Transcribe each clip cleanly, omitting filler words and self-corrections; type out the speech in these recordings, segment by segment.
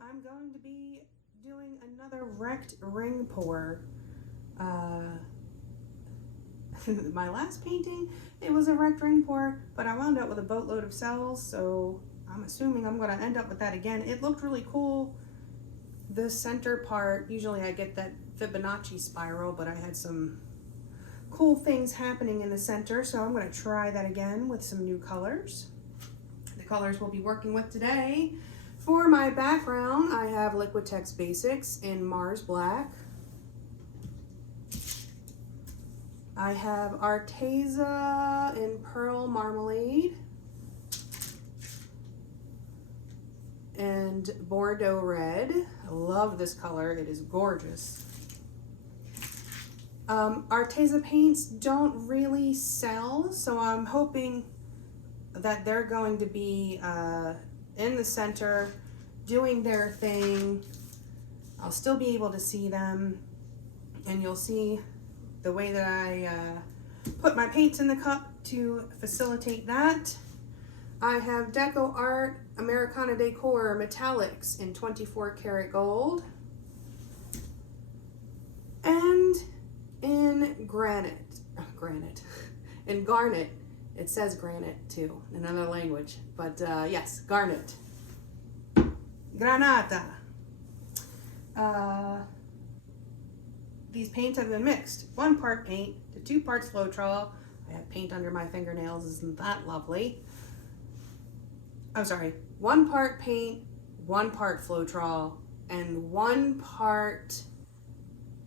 I'm going to be doing another wrecked ring pour. My last painting, it was a wrecked ring pour, but I wound up with a boatload of cells, so I'm assuming I'm going to end up with that again. It looked really cool. The center part, usually I get that Fibonacci spiral, but I had some cool things happening in the center, so I'm going to try that again with some new colors. The colors we'll be working with today. For my background, I have Liquitex Basics in Mars Black. I have Arteza in Pearl Marmalade and Bordeaux Red. I love this color, it is gorgeous. Arteza paints don't really sell, so I'm hoping that they're going to be in the center doing their thing. I'll still be able to see them, and you'll see the way that I put my paints in the cup to facilitate that. I have DecoArt Americana Decor Metallics in 24 karat gold, and in in Garnet. It says Granite too in another language, but yes, Garnet. Granata. These paints have been mixed. 1 part paint to 2 parts Floetrol. I have paint under my fingernails, isn't that lovely? I'm sorry, 1 part paint, 1 part Floetrol, and 1 part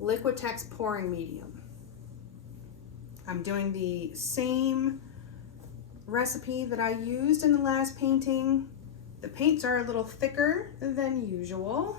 Liquitex Pouring Medium. I'm doing the same recipe that I used in the last painting. The paints are a little thicker than usual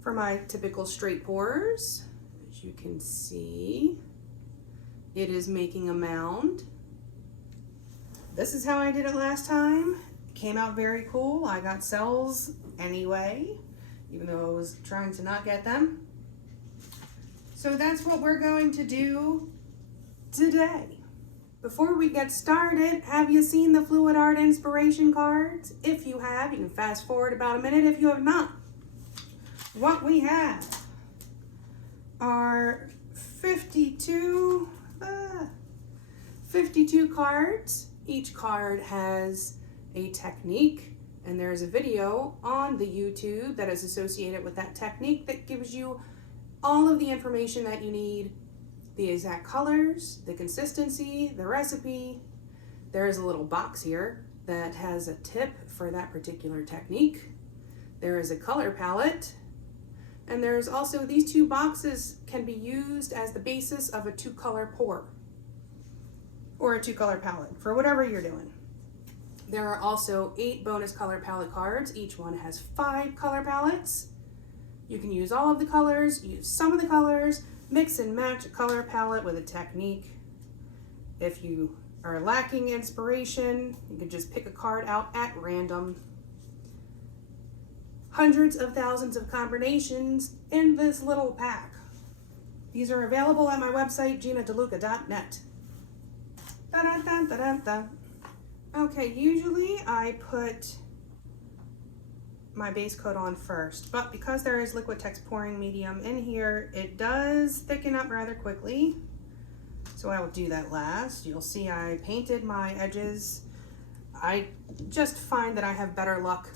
for my typical straight pours. As you can see, it is making a mound. This is how I did it last time. It came out very cool. I got cells anyway, even though I was trying to not get them. So that's what we're going to do today. Before we get started, have you seen the Fluid Art inspiration cards? If you have, you can fast forward about a minute. If you have not, what we have are 52 cards. Each card has a technique, and there's a video on the YouTube that is associated with that technique that gives you all of the information that you need. The exact colors, the consistency, the recipe. There is a little box here that has a tip for that particular technique. There is a color palette, and there's also these 2 boxes can be used as the basis of a 2-color pour or a 2-color palette for whatever you're doing. There are also 8 bonus color palette cards. Each one has 5 color palettes. You can use all of the colors, use some of the colors, mix and match a color palette with a technique. If you are lacking inspiration, you can just pick a card out at random. Hundreds of thousands of combinations in this little pack. These are available at my website, GinaDeLuca.net. Okay, usually I put my base coat on first, but because there is Liquitex Pouring Medium in here, it does thicken up rather quickly, so I will do that last. You'll see I painted my edges. I just find that I have better luck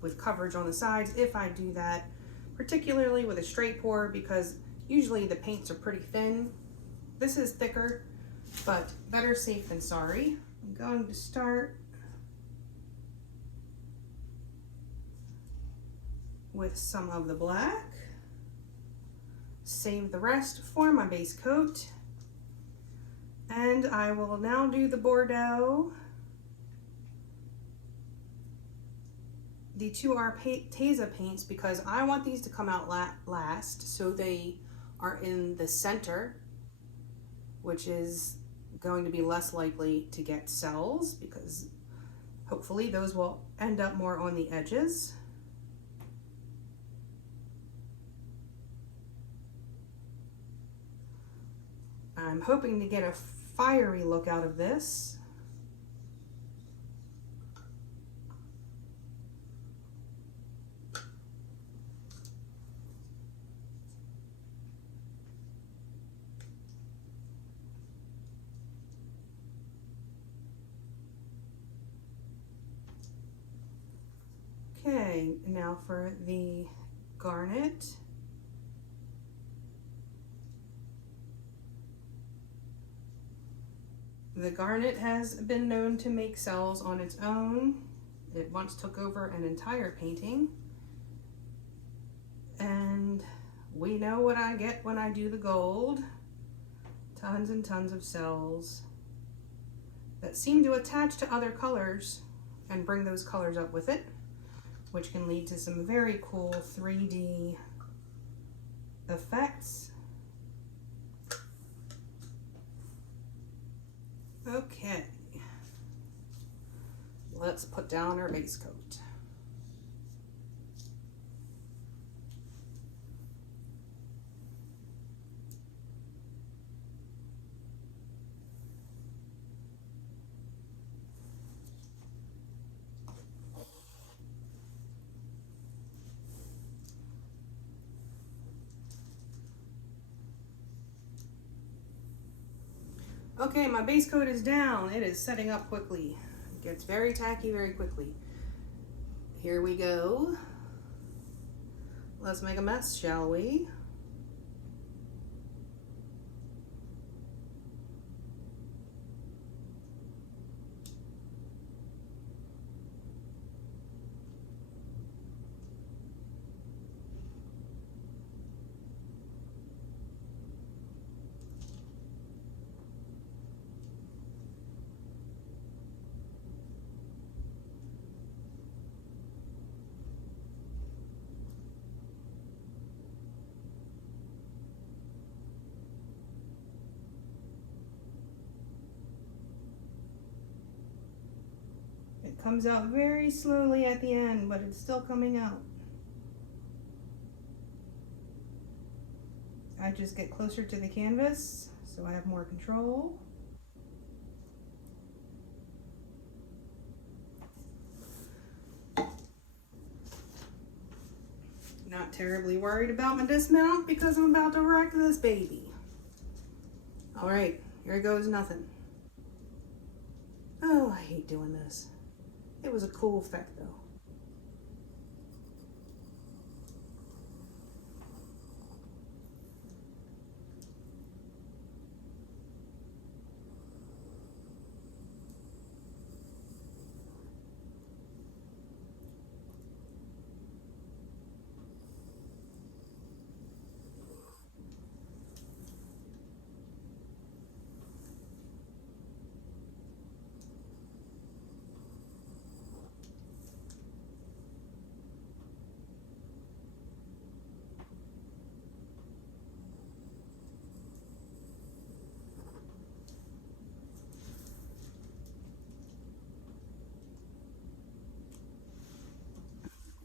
with coverage on the sides if I do that, particularly with a straight pour, because usually the paints are pretty thin. This is thicker, but better safe than sorry. I'm going to start with some of the black, save the rest for my base coat, and I will now do the Bordeaux. The 2 Arteza paints, because I want these to come out last, so they are in the center, which is going to be less likely to get cells, because hopefully those will end up more on the edges. I'm hoping to get a fiery look out of this. Okay, now for the Garnet. The Garnet has been known to make cells on its own. It once took over an entire painting. And we know what I get when I do the gold. Tons and tons of cells that seem to attach to other colors and bring those colors up with it, which can lead to some very cool 3D effects. Okay, let's put down our base coat. Okay, my base coat is down. It is setting up quickly. It gets very tacky very quickly. Here we go. Let's make a mess, shall we? It comes out very slowly at the end, but it's still coming out. I just get closer to the canvas so I have more control. Not terribly worried about my dismount because I'm about to wreck this baby. All right, here goes nothing. Oh, I hate doing this. It was a cool effect though.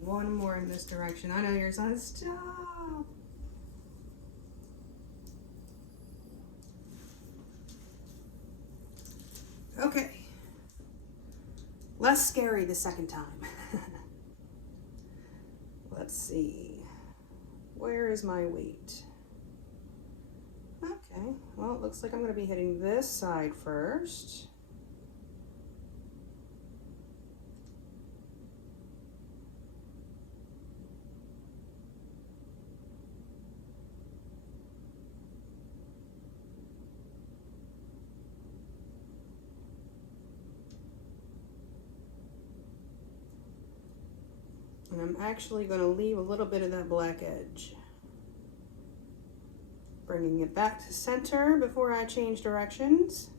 One more in this direction. I know you're saying, stop. Okay. Less scary the second time. Let's see. Where is my weight? Okay. Well, it looks like I'm going to be hitting this side first. And I'm actually going to leave a little bit of that black edge. Bringing it back to center before I change directions.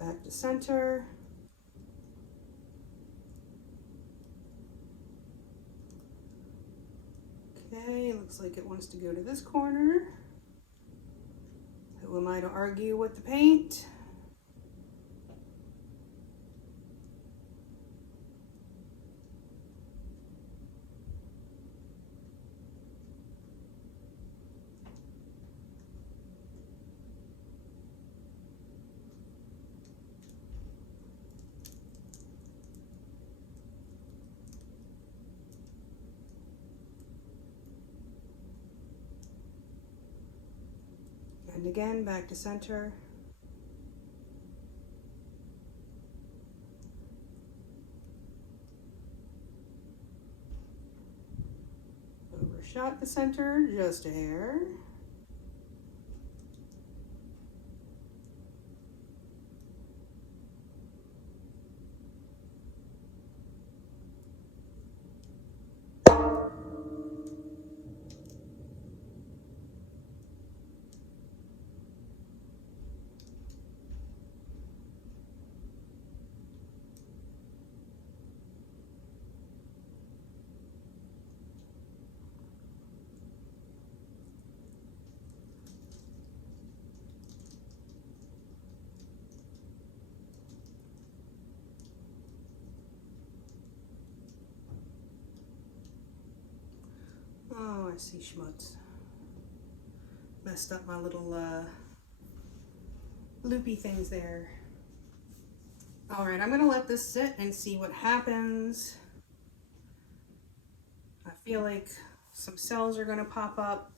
Back to center. Okay, looks like it wants to go to this corner. Who am I to argue with the paint? again, back to center. Overshot the center just a hair. Oh, I see schmutz. Messed up my little loopy things there. All right, I'm gonna let this sit and see what happens. I feel like some cells are gonna pop up,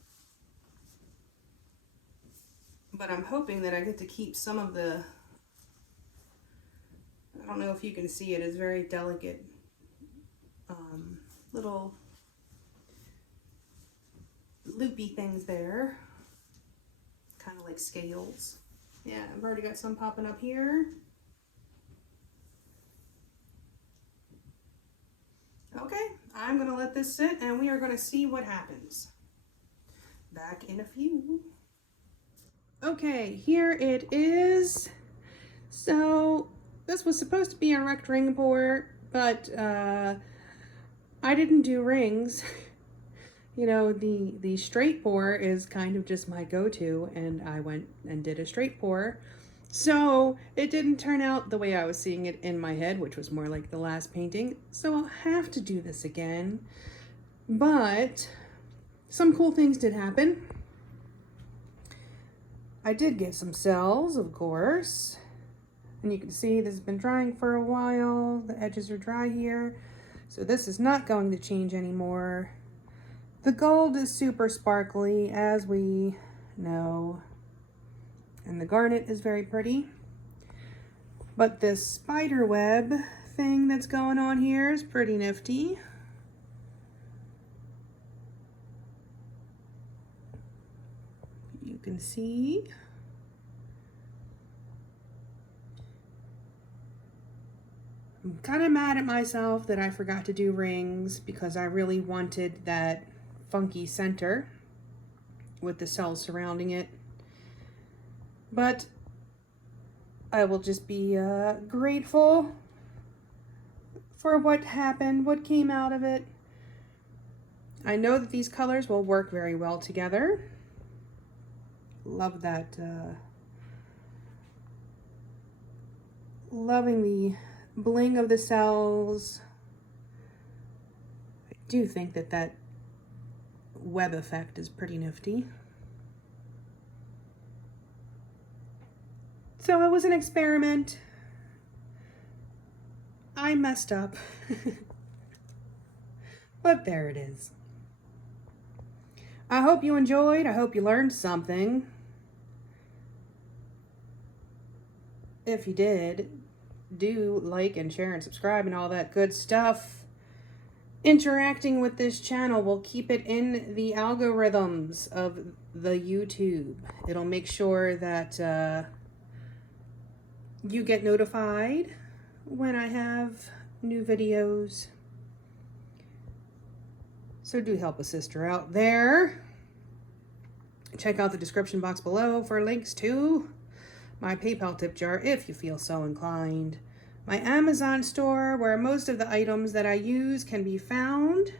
but I'm hoping that I get to keep some of the, I don't know if you can see it, it's very delicate little loopy things there, kind of like scales. Yeah, I've already got some popping up here. Okay, I'm gonna let this sit and we are gonna see what happens. Back in a few. Okay, here it is. So this was supposed to be a rect ring pour, but I didn't do rings. You know, the straight pour is kind of just my go-to, and I went and did a straight pour. So it didn't turn out the way I was seeing it in my head, which was more like the last painting. So I'll have to do this again. But some cool things did happen. I did get some cells, of course. And you can see this has been drying for a while. The edges are dry here. So this is not going to change anymore. The gold is super sparkly, as we know. And the garnet is very pretty. But this spider web thing that's going on here is pretty nifty. You can see. I'm kind of mad at myself that I forgot to do rings because I really wanted that funky center with the cells surrounding it. But I will just be grateful for what happened, what came out of it. I know that these colors will work very well together. Love that. Loving the bling of the cells. I do think that that web effect is pretty nifty. So it was an experiment. I messed up. But there it is. I hope you enjoyed. I hope you learned something. If you did, do like and share and subscribe and all that good stuff. Interacting with this channel will keep it in the algorithms of the YouTube. It'll make sure that you get notified when I have new videos. So do help a sister out there. Check out the description box below for links to my PayPal tip jar if you feel so inclined. My Amazon store, where most of the items that I use can be found.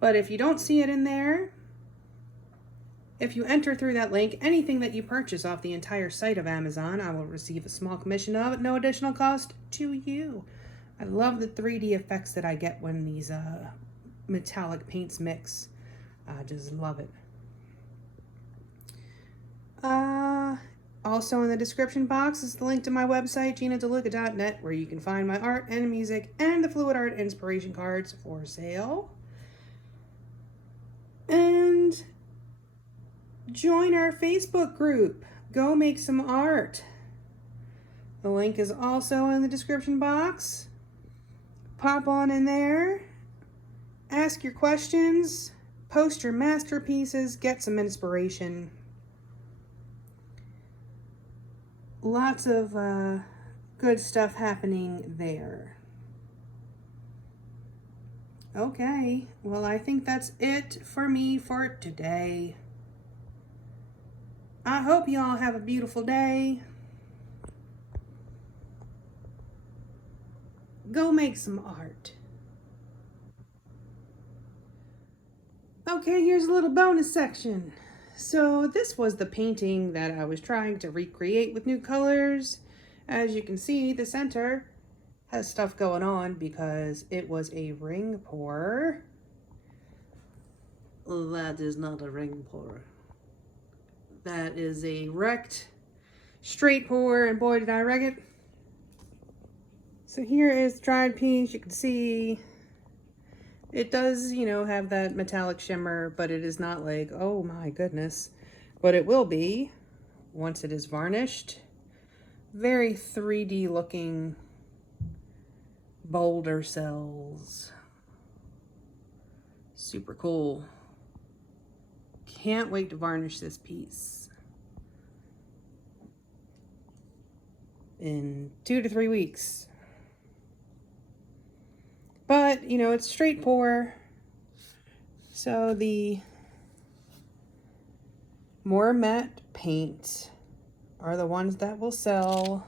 But if you don't see it in there, if you enter through that link, anything that you purchase off the entire site of Amazon, I will receive a small commission of at no additional cost to you. I love the 3D effects that I get when these metallic paints mix. I just love it. Also in the description box is the link to my website, GinaDeLuca.net, where you can find my art and music and the fluid art inspiration cards for sale. And join our Facebook group. Go make some art. The link is also in the description box. Pop on in there, ask your questions, post your masterpieces, get some inspiration. Lots of good stuff happening there. Okay, well, I think that's it for me for today. I hope you all have a beautiful day. Go make some art. Okay, here's a little bonus section. So this was the painting that I was trying to recreate with new colors. As you can see, the center has stuff going on because it was a ring pour. That is not a ring pour. That is a wrecked straight pour, and boy did I wreck it. So here is dried piece. You can see it does, you know, have that metallic shimmer, but it is not like, oh my goodness. But it will be once it is varnished. Very 3D looking boulder cells. Super cool. Can't wait to varnish this piece in 2 to 3 weeks. But, you know, it's straight pour, so the more matte paints are the ones that will sell.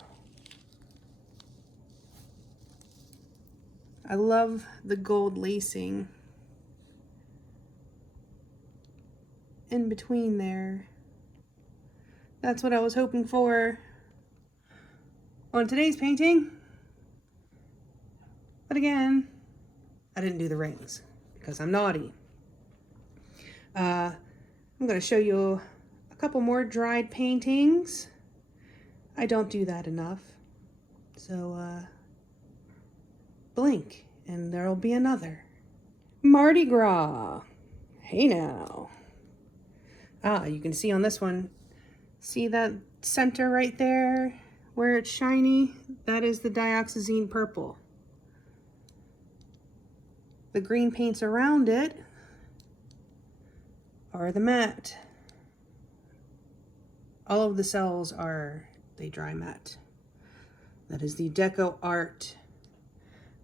I love the gold lacing in between there. That's what I was hoping for on today's painting. But again, I didn't do the rings because I'm naughty. I'm going to show you a couple more dried paintings. I don't do that enough. So blink and there'll be another. Mardi Gras. Hey now. You can see on this one, see that center right there where it's shiny? That is the dioxazine purple. The green paints around it are the matte. All of the cells they dry matte. That is the DecoArt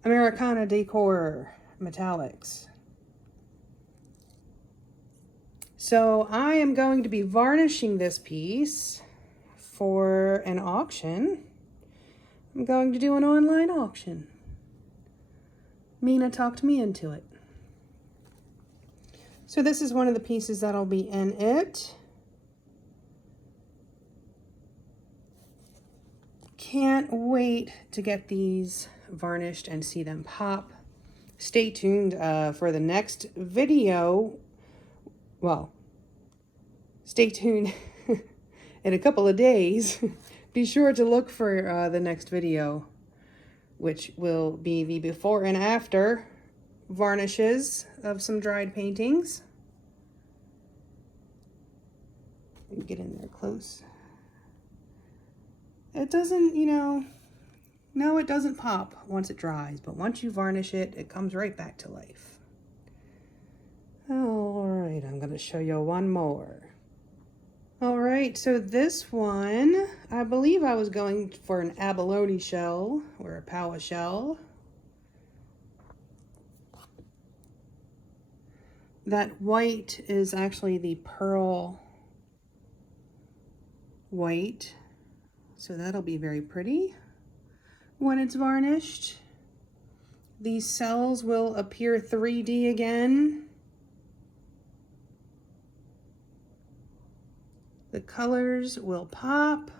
Americana Decor Metallics. So I am going to be varnishing this piece for an auction. I'm going to do an online auction. Mina talked me into it. So this is one of the pieces that'll be in it. Can't wait to get these varnished and see them pop. Stay tuned for the next video. Well, stay tuned in a couple of days. Be sure to look for the next video, which will be the before and after varnishes of some dried paintings. Get in there close. It doesn't, you know, no, it doesn't pop once it dries, but once you varnish it, it comes right back to life. All right, I'm going to show you one more. All right, so this one, I believe I was going for an abalone shell or a powa shell. That white is actually the pearl white, so that'll be very pretty when it's varnished. These cells will appear 3D again. The colors will pop.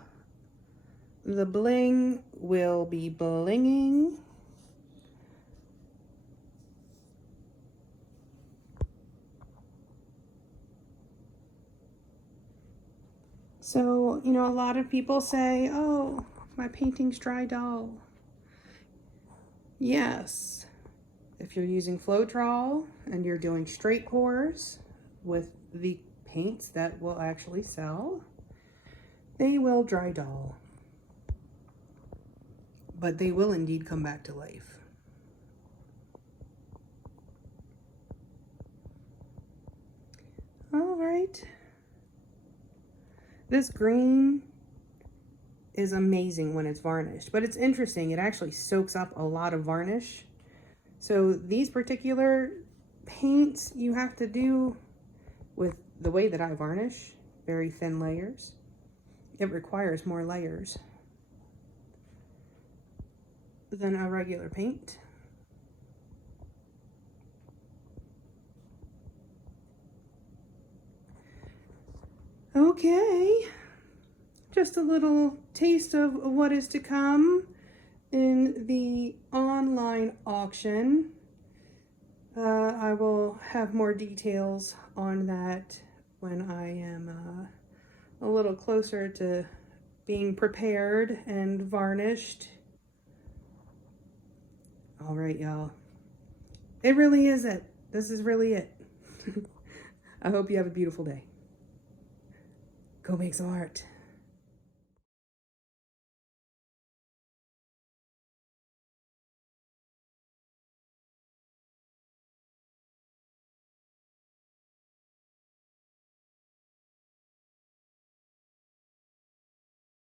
The bling will be blinging. So, you know, a lot of people say, oh, my painting's dry dull. Yes, if you're using Floetrol and you're doing straight pours with the paints that will actually sell. They will dry dull, but they will indeed come back to life. All right. This green is amazing when it's varnished, but it's interesting. It actually soaks up a lot of varnish. So these particular paints you have to do with the way that I varnish, very thin layers. It requires more layers than a regular paint. Okay, just a little taste of what is to come in the online auction. I will have more details on that when I am a little closer to being prepared and varnished. All right, y'all. It really is it. This is really it. I hope you have a beautiful day. Go make some art.